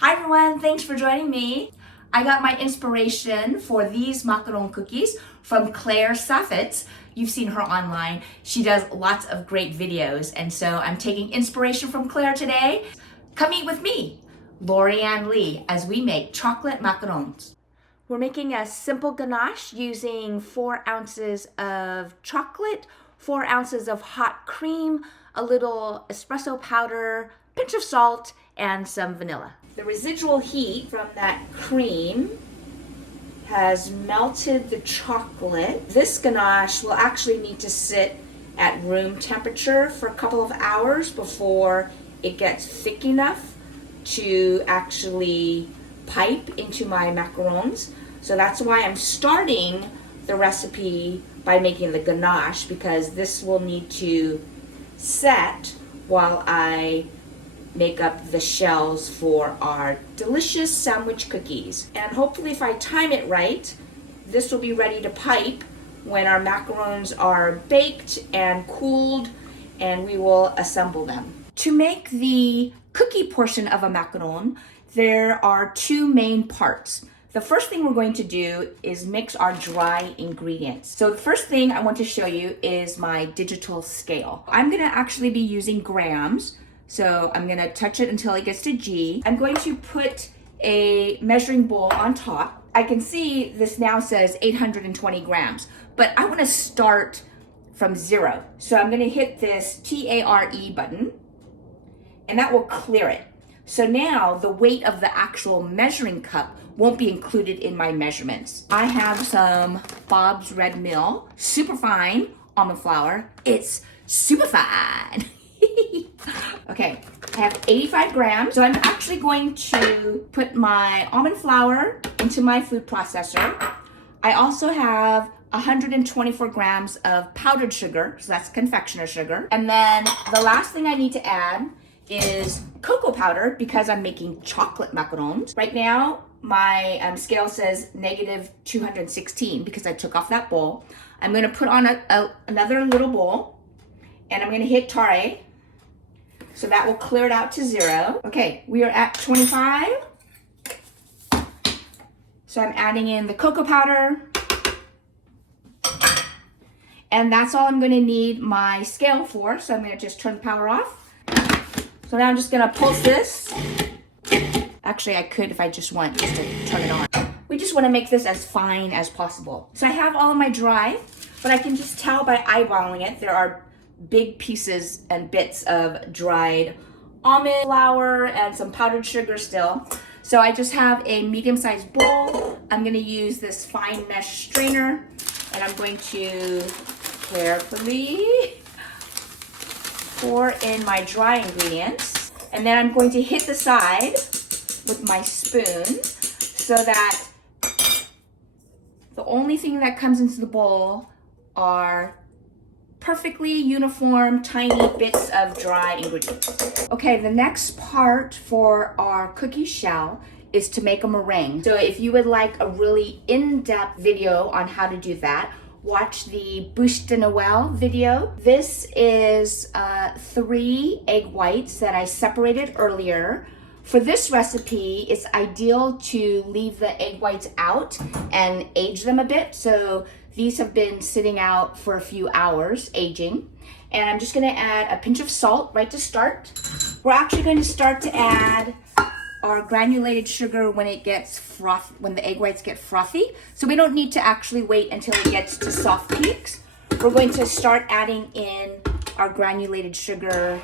Hi everyone, thanks for joining me. I got my inspiration for these macaron cookies from Claire Saffitz. You've seen her online. She does lots of great videos, and so I'm taking inspiration from Claire today. Come eat with me, Lorianne Lee, as we make chocolate macarons. We're making a simple ganache using 4 ounces of chocolate, 4 ounces of hot cream, a little espresso powder, pinch of salt, and some vanilla. The residual heat from that cream has melted the chocolate. This ganache will actually need to sit at room temperature for a couple of hours before it gets thick enough to actually pipe into my macarons. So that's why I'm starting the recipe by making the ganache, because this will need to set while I make up the shells for our delicious sandwich cookies. And hopefully, if I time it right, this will be ready to pipe when our macarons are baked and cooled, and we will assemble them. To make the cookie portion of a macaron, there are 2 main parts. The first thing we're going to do is mix our dry ingredients. So the first thing I want to show you is my digital scale. I'm gonna actually be using grams. So I'm gonna touch it until it gets to G. I'm going to put a measuring bowl on top. I can see this now says 820 grams, but I wanna start from 0. So I'm gonna hit this TARE button, and that will clear it. So now the weight of the actual measuring cup won't be included in my measurements. I have some Bob's Red Mill super fine almond flour. It's super fine. Okay, I have 85 grams. So I'm actually going to put my almond flour into my food processor. I also have 124 grams of powdered sugar, so that's confectioner sugar. And then the last thing I need to add is cocoa powder, because I'm making chocolate macarons. Right now, my scale says negative 216 because I took off that bowl. I'm gonna put on another little bowl, and I'm gonna hit Tare. So that will clear it out to 0. Okay, we are at 25. So I'm adding in the cocoa powder. And that's all I'm gonna need my scale for. So I'm gonna just turn the power off. So now I'm just gonna pulse this. Actually, I could if I just want just to turn it on. We just wanna make this as fine as possible. So I have all of my dry, but I can just tell by eyeballing it, there are big pieces and bits of dried almond flour and some powdered sugar still. So I just have a medium-sized bowl. I'm gonna use this fine mesh strainer, and I'm going to carefully pour in my dry ingredients. And then I'm going to hit the side with my spoon so that the only thing that comes into the bowl are perfectly uniform, tiny bits of dry ingredients. Okay, the next part for our cookie shell is to make a meringue. So if you would like a really in-depth video on how to do that, watch the Bûche de Noël video. This is 3 egg whites that I separated earlier. For this recipe, it's ideal to leave the egg whites out and age them a bit. So these have been sitting out for a few hours, aging. And I'm just gonna add a pinch of salt right to start. We're actually going to start to add our granulated sugar when it gets when the egg whites get frothy. So we don't need to actually wait until it gets to soft peaks. We're going to start adding in our granulated sugar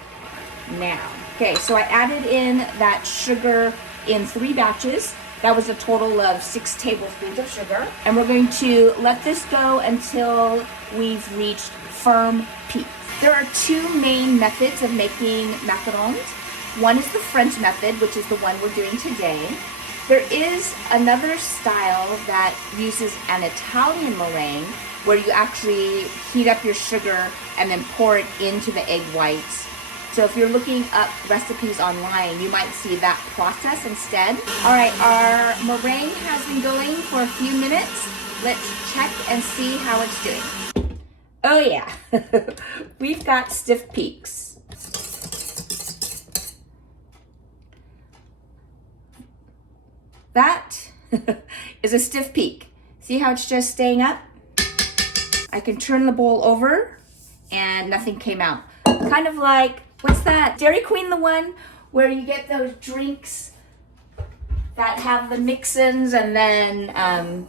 now. Okay, so I added in that sugar in 3 batches. That was a total of 6 tablespoons of sugar. And we're going to let this go until we've reached firm peaks. There are 2 main methods of making macarons. One is the French method, which is the one we're doing today. There is another style that uses an Italian meringue, where you actually heat up your sugar and then pour it into the egg whites. So if you're looking up recipes online, you might see that process instead. All right, our meringue has been going for a few minutes. Let's check and see how it's doing. Oh yeah, we've got stiff peaks. That is a stiff peak. See how it's just staying up? I can turn the bowl over and nothing came out. Kind of like, what's that? Dairy Queen, the one where you get those drinks that have the mix-ins and then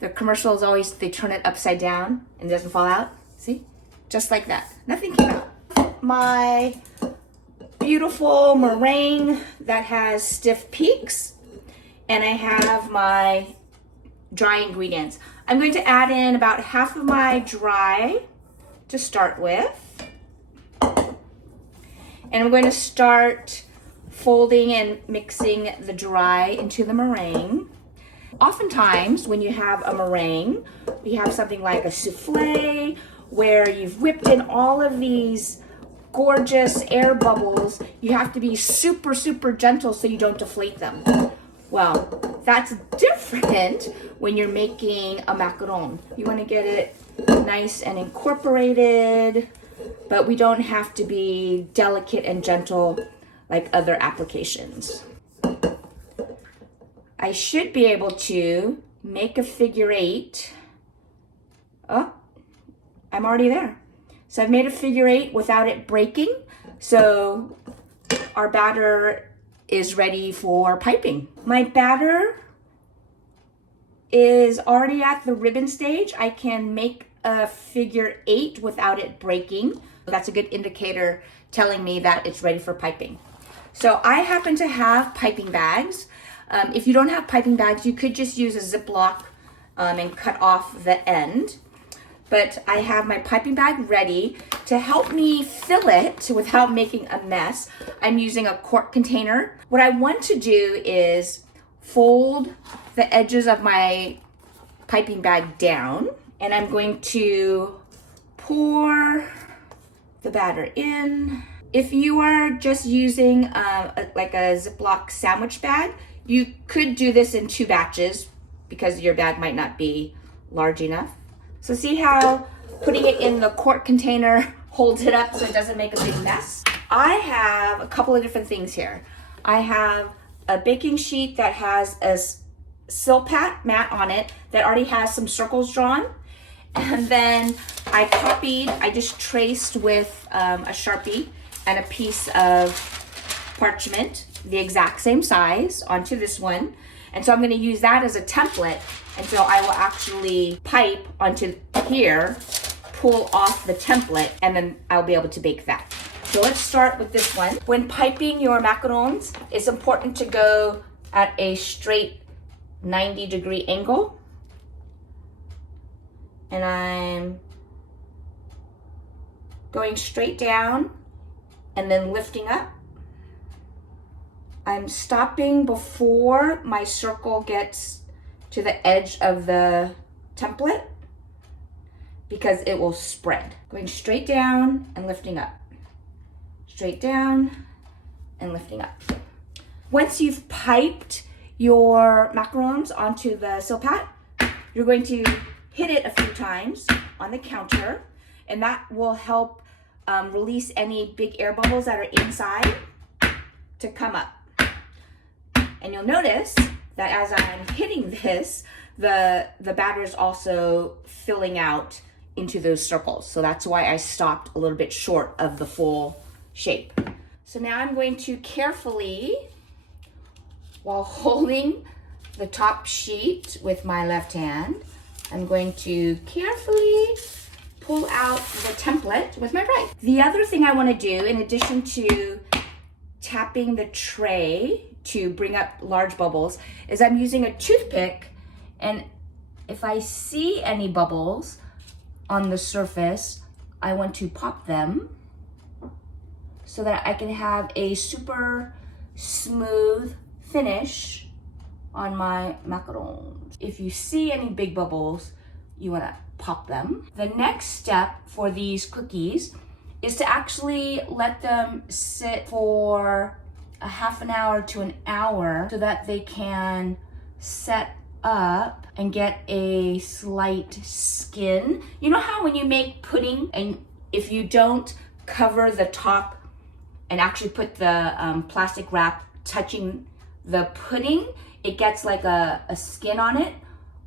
the commercial is always, they turn it upside down and it doesn't fall out. See? Just like that. Nothing came out. My beautiful meringue that has stiff peaks. And I have my dry ingredients. I'm going to add in about half of my dry to start with. And I'm going to start folding and mixing the dry into the meringue. Oftentimes, when you have a meringue, you have something like a souffle where you've whipped in all of these gorgeous air bubbles. You have to be super, super gentle so you don't deflate them. Well, that's different when you're making a macaron. You want to get it nice and incorporated, but we don't have to be delicate and gentle like other applications. I should be able to make a figure 8. Oh, I'm already there. So I've made a figure 8 without it breaking. So our batter is ready for piping. My batter is already at the ribbon stage. I can make a figure 8 without it breaking. That's a good indicator telling me that it's ready for piping. So I happen to have piping bags. If you don't have piping bags, you could just use a Ziploc and cut off the end. But I have my piping bag ready. To help me fill it without making a mess, I'm using a quart container. What I want to do is fold the edges of my piping bag down, and I'm going to pour the batter in. If you are just using like a Ziploc sandwich bag, you could do this in 2 batches because your bag might not be large enough. So see how putting it in the quart container holds it up so it doesn't make a big mess? I have a couple of different things here. I have a baking sheet that has a Silpat mat on it that already has some circles drawn. And then I just traced with a Sharpie and a piece of parchment, the exact same size, onto this one. And so I'm gonna use that as a template. And so I will actually pipe onto here, pull off the template, and then I'll be able to bake that. So let's start with this one. When piping your macarons, it's important to go at a straight 90-degree angle. And I'm going straight down and then lifting up. I'm stopping before my circle gets to the edge of the template because it will spread. Going straight down and lifting up. Straight down and lifting up. Once you've piped your macarons onto the Silpat, you're going to hit it a few times on the counter, and that will help release any big air bubbles that are inside to come up. And you'll notice that as I'm hitting this, the batter is also filling out into those circles. So that's why I stopped a little bit short of the full shape. So now I'm going to carefully, while holding the top sheet with my left hand, I'm going to carefully pull out the template with my right. The other thing I want to do, in addition to tapping the tray to bring up large bubbles, is I'm using a toothpick, and if I see any bubbles on the surface, I want to pop them so that I can have a super smooth finish on my macarons. If you see any big bubbles, you want to pop them. The next step for these cookies is to actually let them sit for a half an hour to an hour so that they can set up and get a slight skin. You know how when you make pudding, and if you don't cover the top and actually put the plastic wrap touching the pudding, it gets like a skin on it.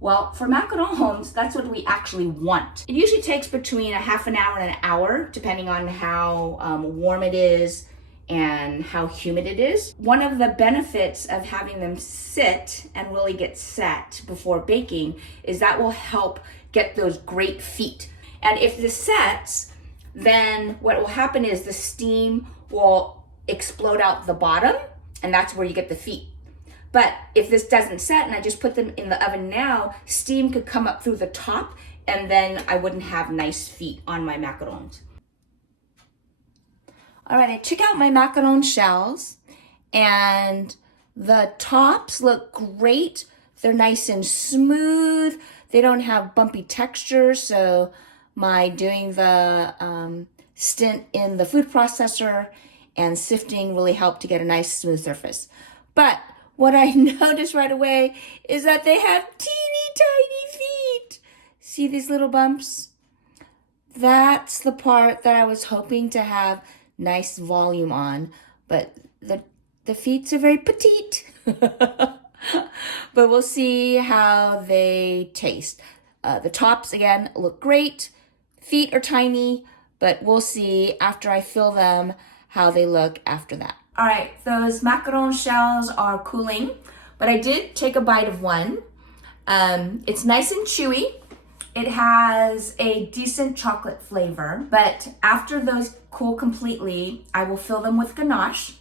Well, for macarons, that's what we actually want. It usually takes between a half an hour and an hour, depending on how warm it is and how humid it is. One of the benefits of having them sit and really get set before baking is that will help get those great feet. And if this sets, then what will happen is the steam will explode out the bottom, and that's where you get the feet. But if this doesn't set and I just put them in the oven now, steam could come up through the top and then I wouldn't have nice feet on my macarons. All right, I took out my macaron shells and the tops look great. They're nice and smooth. They don't have bumpy texture, so my doing the stint in the food processor and sifting really helped to get a nice smooth surface. But what I noticed right away is that they have teeny tiny feet. See these little bumps? That's the part that I was hoping to have nice volume on, but the feet are very petite. But we'll see how they taste. The tops, again, look great. Feet are tiny, but we'll see after I fill them how they look after that. All right, those macaron shells are cooling, but I did take a bite of one. It's nice and chewy. It has a decent chocolate flavor, but after those cool completely, I will fill them with ganache,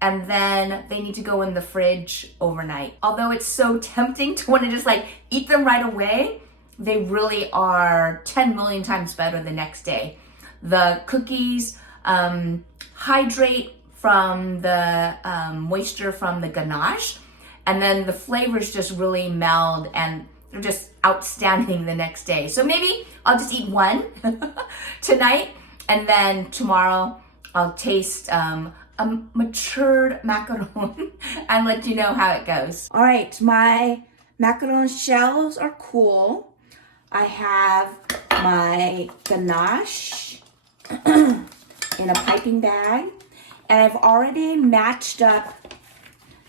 and then they need to go in the fridge overnight. Although it's so tempting to want to just like eat them right away, they really are 10 million times better the next day. The cookies hydrate from the moisture from the ganache, and then the flavors just really meld and they're just outstanding the next day. So maybe I'll just eat one tonight, and then tomorrow I'll taste a matured macaron and let you know how it goes. All right, my macaron shells are cool. I have my ganache in a piping bag, and I've already matched up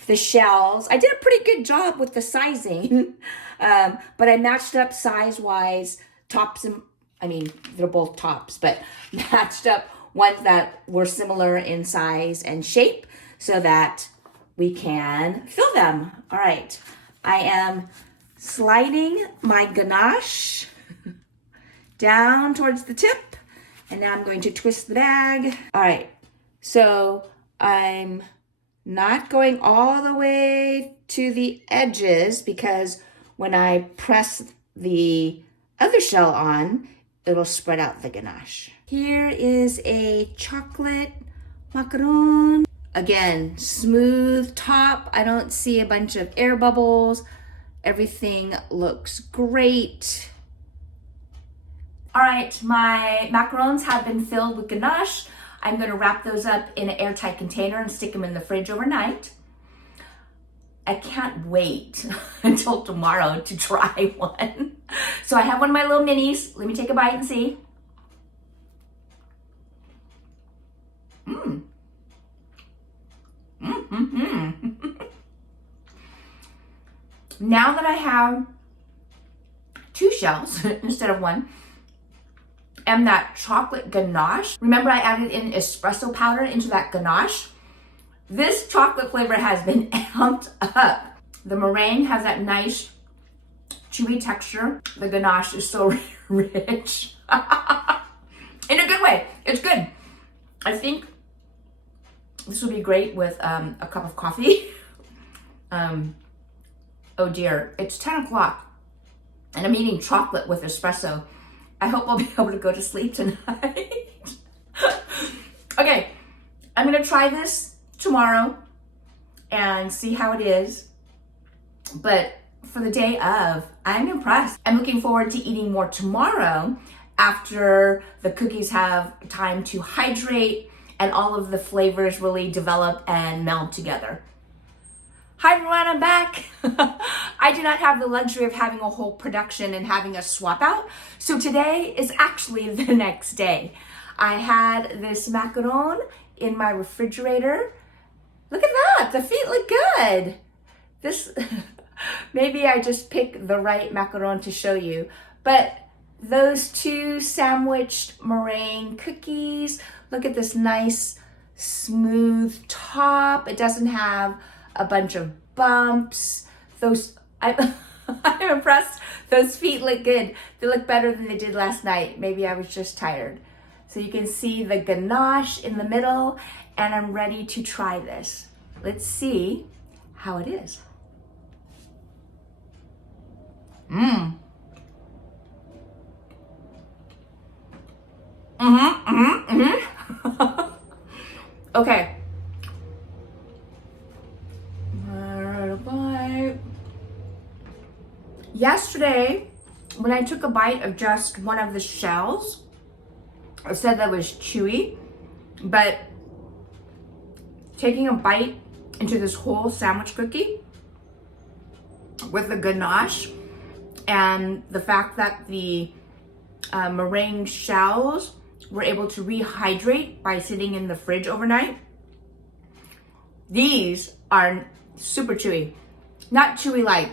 the shells. I did a pretty good job with the sizing, but I matched up size-wise tops, and I mean, they're both tops, but matched up ones that were similar in size and shape so that we can fill them. All right, I am sliding my ganache down towards the tip, and now I'm going to twist the bag. All right, so I'm not going all the way to the edges because when I press the other shell on, it'll spread out the ganache. Here is a chocolate macaron. Again, smooth top. I don't see a bunch of air bubbles. Everything looks great. All right, my macarons have been filled with ganache. I'm gonna wrap those up in an airtight container and stick them in the fridge overnight. I can't wait until tomorrow to try one. So I have one of my little minis. Let me take a bite and see. Now that I have 2 shells instead of 1, and that chocolate ganache, remember I added in espresso powder into that ganache? This chocolate flavor has been amped up. The meringue has that nice chewy texture. The ganache is so rich. In a good way. It's good. I think this would be great with a cup of coffee. Oh dear, it's 10 o'clock and I'm eating chocolate with espresso. I hope I'll be able to go to sleep tonight. Okay, I'm gonna try this tomorrow and see how it is. But for the day of, I'm impressed. I'm looking forward to eating more tomorrow after the cookies have time to hydrate and all of the flavors really develop and meld together. Hi everyone, I'm back. I do not have the luxury of having a whole production and having a swap out. So today is actually the next day. I had this macaron in my refrigerator. Look at that, the feet look good. this, maybe I just picked the right macaron to show you, but those two sandwiched meringue cookies, look at this nice smooth top. It doesn't have a bunch of bumps. I'm impressed. Those feet look good. They look better than they did last night. Maybe I was just tired. So you can see the ganache in the middle, and I'm ready to try this. Let's see how it is. Okay. Yesterday, when I took a bite of just one of the shells, I said that was chewy, but taking a bite into this whole sandwich cookie with the ganache and the fact that the meringue shells were able to rehydrate by sitting in the fridge overnight, these are super chewy. Not chewy like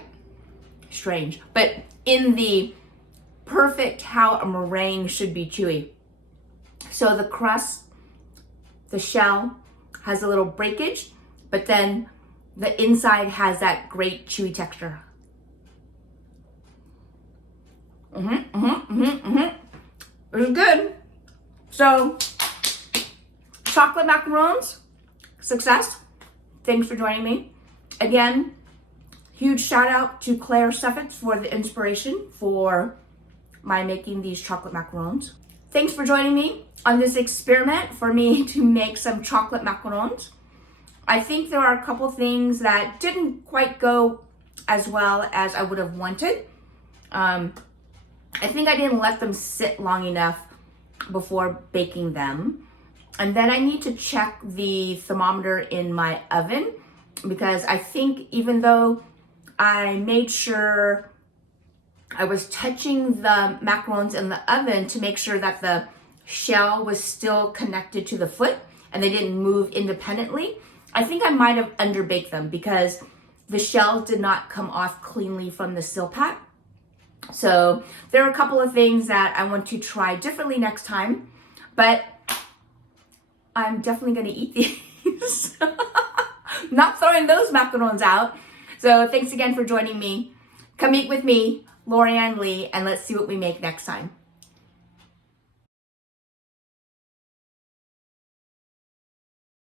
strange, but in the perfect how a meringue should be chewy. So the crust, the shell has a little breakage, but then the inside has that great chewy texture. It was good. So, chocolate macarons, success. Thanks for joining me. Again, huge shout out to Claire Suffix for the inspiration for my making these chocolate macarons. Thanks for joining me on this experiment for me to make some chocolate macarons. I think there are a couple things that didn't quite go as well as I would have wanted. I think I didn't let them sit long enough before baking them. And then I need to check the thermometer in my oven, because I think even though I made sure I was touching the macarons in the oven to make sure that the shell was still connected to the foot and they didn't move independently, I think I might have underbaked them because the shells did not come off cleanly from the silpat. So there are a couple of things that I want to try differently next time, but I'm definitely going to eat these. Not throwing those macarons out. So thanks again for joining me. Come eat with me, Lorianne Lee, and let's see what we make next time.